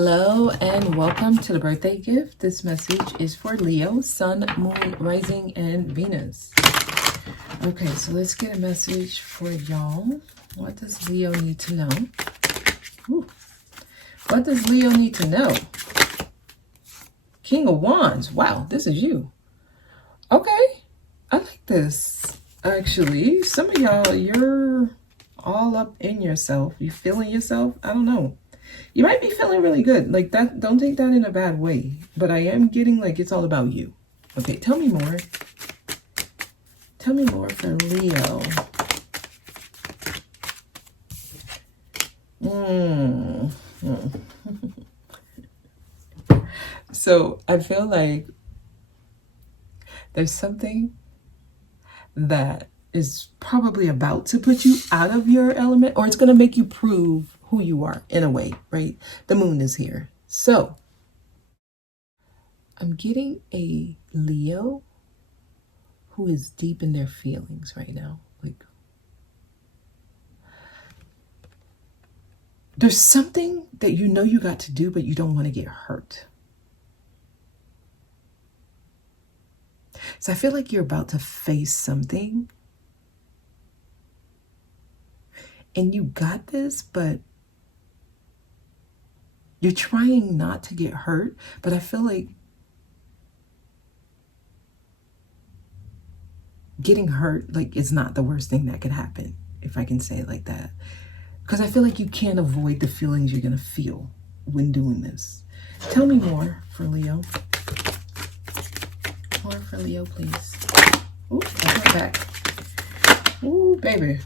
Hello and welcome to the birthday gift. This message is for Leo, Sun, Moon, Rising, and Venus. Okay, so let's get a message for y'all. What does Leo need to know? Ooh. What does Leo need to know? King of Wands. Wow, this is you. Okay, I like this. Actually, some of y'all, you're all up in yourself. You feeling yourself? I don't know. You might be feeling really good. Like that, don't take that in a bad way. But I am getting like it's all about you. Okay, tell me more. Tell me more for Leo. So I feel like there's something that is probably about to put you out of your element, or it's going to make you prove who you are in a way, right? The moon is here. So I'm getting a Leo who is deep in their feelings right now. Like there's something that you know you got to do, but you don't want to get hurt. So I feel like you're about to face something and you got this, but you're trying not to get hurt. But I feel like getting hurt like is not the worst thing that could happen, if I can say it like that. Because I feel like you can't avoid the feelings you're going to feel when doing this. Tell me more for Leo. More for Leo, please. Ooh, I went back. Ooh, baby.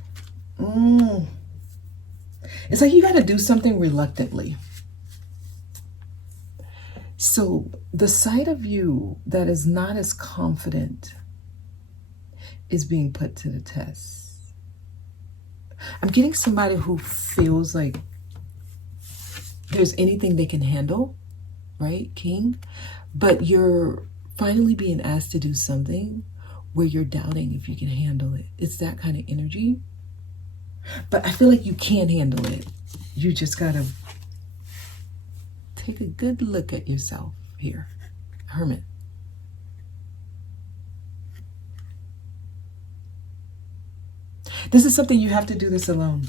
It's like you got to do something reluctantly. So the side of you that is not as confident is being put to the test. I'm getting somebody who feels like there's anything they can handle, right, King? But you're finally being asked to do something where you're doubting if you can handle it. It's that kind of energy. But I feel like you can handle it. You just gotta take a good look at yourself here, Hermit. This is something you have to do this alone.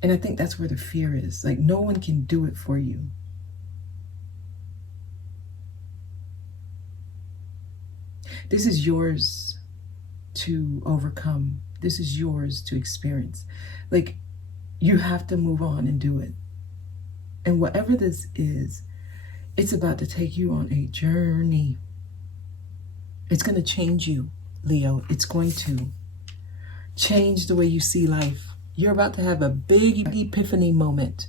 And I think that's where the fear is. Like no one can do it for you. This is yours to overcome. This is yours to experience. Like you have to move on and do it. And whatever this is, it's about to take you on a journey. It's going to change you, Leo. It's going to change the way you see life. You're about to have a big epiphany moment.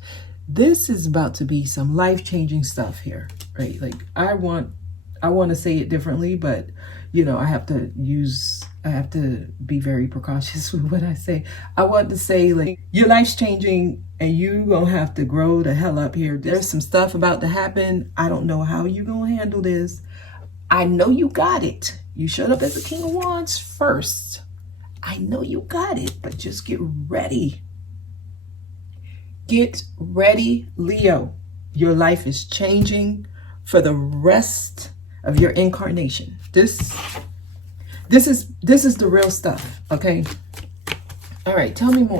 This is about to be some life-changing stuff here, right? Like I want to say it differently, but you know, I have to be very precautious with what I say. I want to say like your life's changing and you gonna have to grow the hell up here. There's some stuff about to happen. I don't know how you gonna handle this. I know you got it. You showed up as a King of Wands first. I know you got it, but just get ready. Get ready, Leo. Your life is changing for the rest of your incarnation. This is the real stuff, okay? All right, tell me more.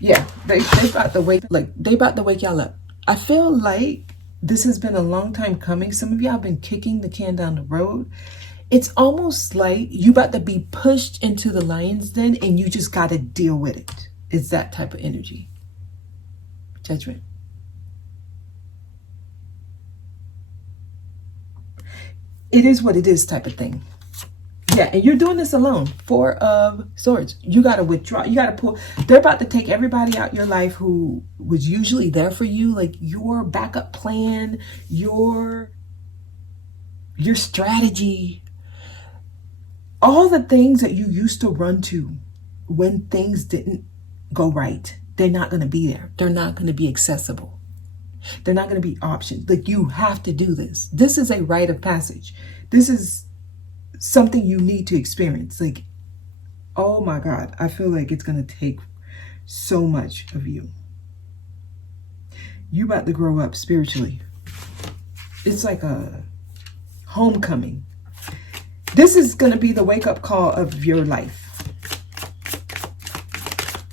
Yeah, they about to wake y'all up. I feel like this has been a long time coming. Some of y'all have been kicking the can down the road. It's almost like you about to be pushed into the lion's den and you just got to deal with it. It's that type of energy. Judgment. It is what it is type of thing. Yeah, and you're doing this alone. Four of Swords. You got to withdraw. You got to pull. They're about to take everybody out your life who was usually there for you. Like your backup plan, your strategy. All the things that you used to run to when things didn't go right. They're not going to be there. They're not going to be accessible. They're not going to be options. Like you have to do this. This is a rite of passage. This is something you need to experience. Like, oh my God, I feel like it's going to take so much of you. You about to grow up spiritually. It's like a homecoming. This is going to be the wake-up call of your life.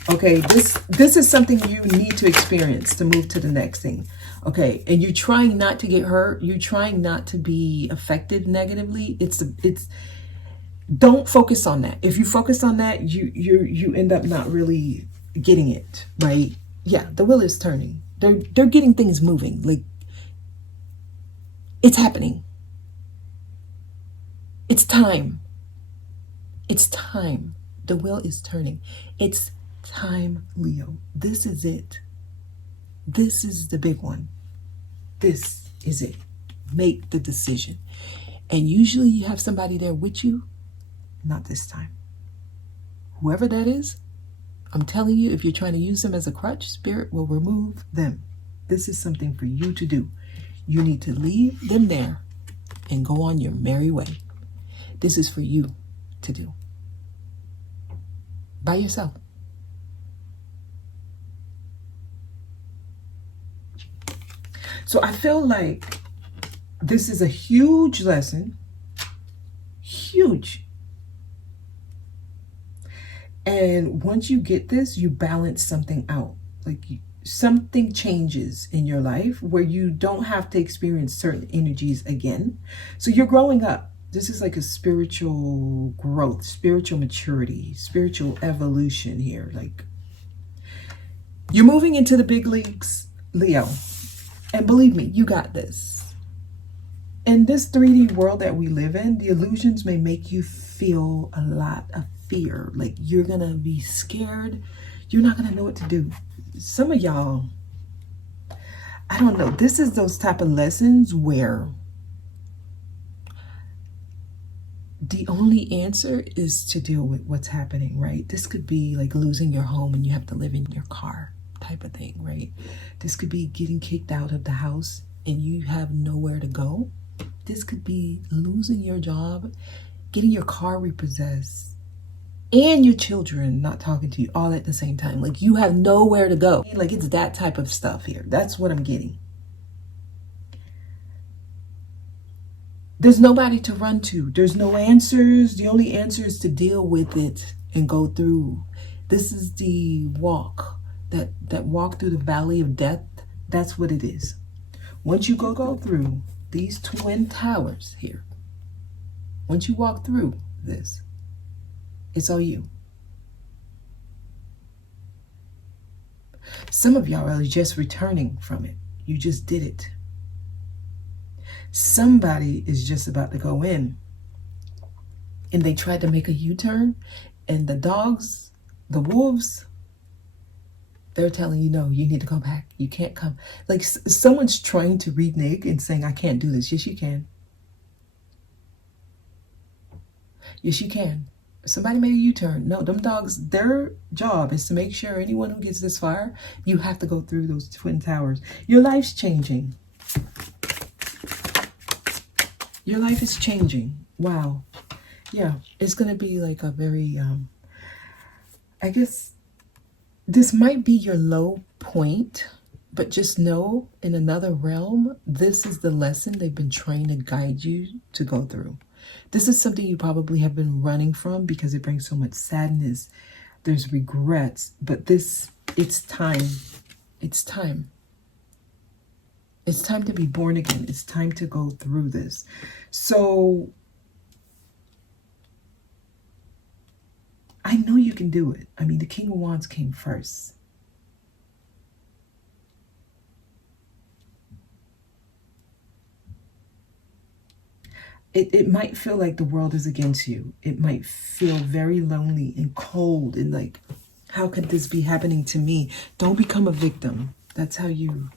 Okay, this is something you need to experience to move to the next thing. Okay, and you're trying not to get hurt. You're trying not to be affected negatively. Don't focus on that. If you focus on that, you end up not really getting it, right? Yeah, the wheel is turning. They're getting things moving. Like, it's happening. It's time. It's time. The wheel is turning. It's time, Leo. This is it. This is the big one. This is it. Make the decision. And usually you have somebody there with you. Not this time. Whoever that is, I'm telling you, if you're trying to use them as a crutch, Spirit will remove them. This is something for you to do. You need to leave them there and go on your merry way. This is for you to do. By yourself. So I feel like this is a huge lesson. Huge. And once you get this, you balance something out. Like something changes in your life where you don't have to experience certain energies again. So you're growing up. This is like a spiritual growth, spiritual maturity, spiritual evolution here. Like, you're moving into the big leagues, Leo. And believe me, you got this. In this 3D world that we live in, the illusions may make you feel a lot of fear. Like, you're going to be scared. You're not going to know what to do. Some of y'all, I don't know. This is those type of lessons where the only answer is to deal with what's happening, right? This could be like losing your home and you have to live in your car type of thing, right? This could be getting kicked out of the house and you have nowhere to go. This could be losing your job, getting your car repossessed, and your children not talking to you all at the same time. Like, you have nowhere to go. Like, it's that type of stuff here. That's what I'm getting. There's nobody to run to. There's no answers. The only answer is to deal with it and go through. This is the walk, that walk through the valley of death. That's what it is. Once you go through these twin towers here, once you walk through this, it's all you. Some of y'all are just returning from it. You just did it. Somebody is just about to go in and they tried to make a U-turn, and the dogs, the wolves, they're telling you, no, you need to go back. You can't come. Like, someone's trying to renege and saying, I can't do this. Yes, you can. Yes, you can. Somebody made a U-turn. No, them dogs, their job is to make sure anyone who gets this fire, you have to go through those twin towers. Your life's changing. Your life is changing. Wow. Yeah, it's going to be like a very, I guess, this might be your low point, but just know in another realm, this is the lesson they've been trying to guide you to go through. This is something you probably have been running from because it brings so much sadness. There's regrets, but this, it's time. It's time. It's time to be born again. It's time to go through this. So I know you can do it. I mean, the King of Wands came first. It might feel like the world is against you. It might feel very lonely and cold and like, how could this be happening to me? Don't become a victim. That's how you,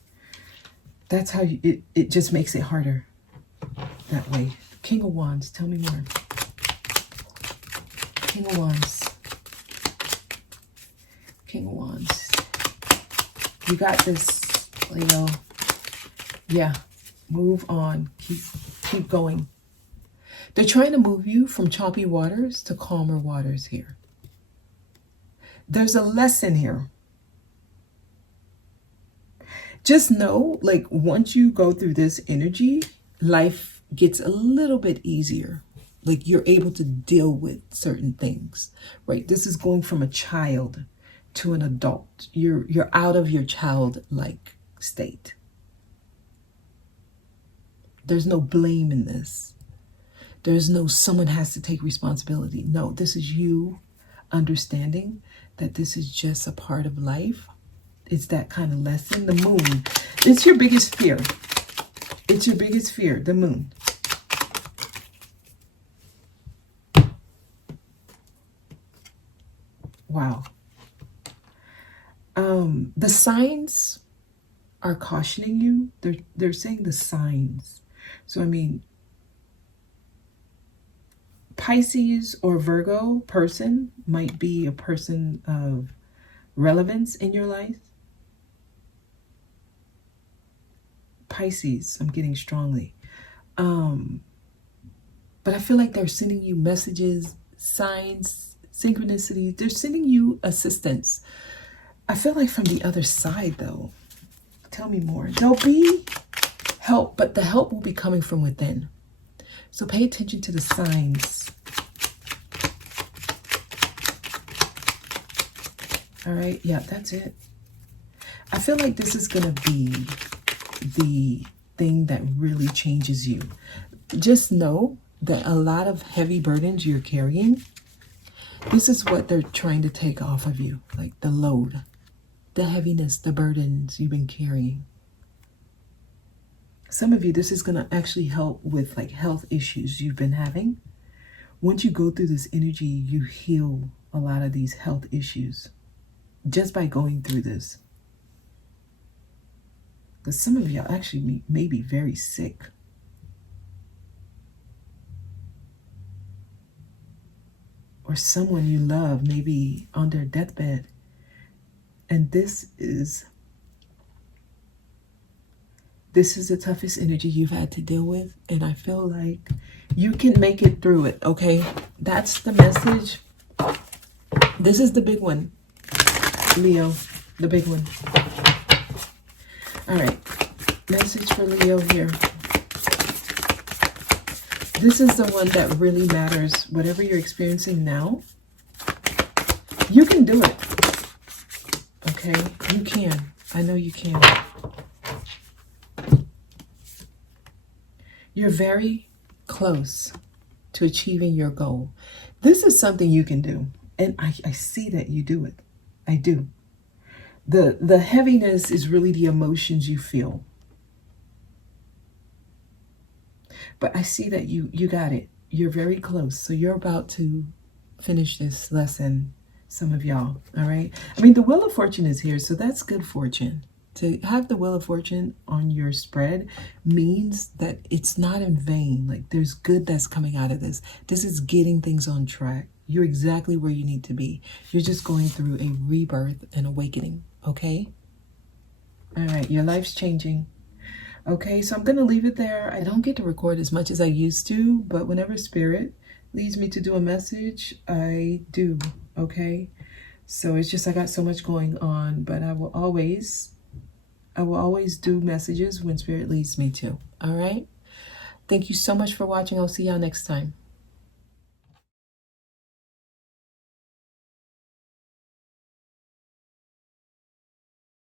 it just makes it harder that way. King of Wands, tell me more. King of Wands. King of Wands. You got this, Leo. Yeah, move on. Keep going. They're trying to move you from choppy waters to calmer waters here. There's a lesson here. Just know, like, once you go through this energy, life gets a little bit easier. Like, you're able to deal with certain things, right? This is going from a child to an adult. You're out of your childlike state. There's no blame in this. There's no someone has to take responsibility. No, this is you understanding that this is just a part of life. It's that kind of lesson. The moon, it's your biggest fear. It's your biggest fear, the moon. Wow. The signs are cautioning you. They're saying the signs. So, I mean, Pisces or Virgo person might be a person of relevance in your life. Pisces, I'm getting strongly. But I feel like they're sending you messages, signs, synchronicity. They're sending you assistance. I feel like from the other side, though. Tell me more. There'll be help, but the help will be coming from within. So pay attention to the signs. All right. Yeah, that's it. I feel like this is going to be the thing that really changes you. Just know that a lot of heavy burdens you're carrying, this is what they're trying to take off of you. Like the load, the heaviness, the burdens you've been carrying. Some of you, this is going to actually help with like health issues you've been having. Once you go through this energy, you heal a lot of these health issues just by going through this. Because some of y'all actually may be very sick. Or someone you love may be on their deathbed. And this is the toughest energy you've had to deal with. And I feel like you can make it through it, okay? That's the message. This is the big one, Leo, the big one. All right, message for Leo here. This is the one that really matters. Whatever you're experiencing now, you can do it. Okay, you can. I know you can. You're very close to achieving your goal. This is something you can do. And I see that you do it. I do. The heaviness is really the emotions you feel. But I see that you got it. You're very close. So you're about to finish this lesson, some of y'all, all right? I mean, the Wheel of Fortune is here, so that's good fortune. To have the Wheel of Fortune on your spread means that it's not in vain. Like, there's good that's coming out of this. This is getting things on track. You're exactly where you need to be. You're just going through a rebirth and awakening, okay? All right, your life's changing. Okay, so I'm going to leave it there. I don't get to record as much as I used to, but whenever Spirit leads me to do a message, I do, okay? So it's just I got so much going on, but I will always do messages when Spirit leads me to, all right? Thank you so much for watching. I'll see y'all next time.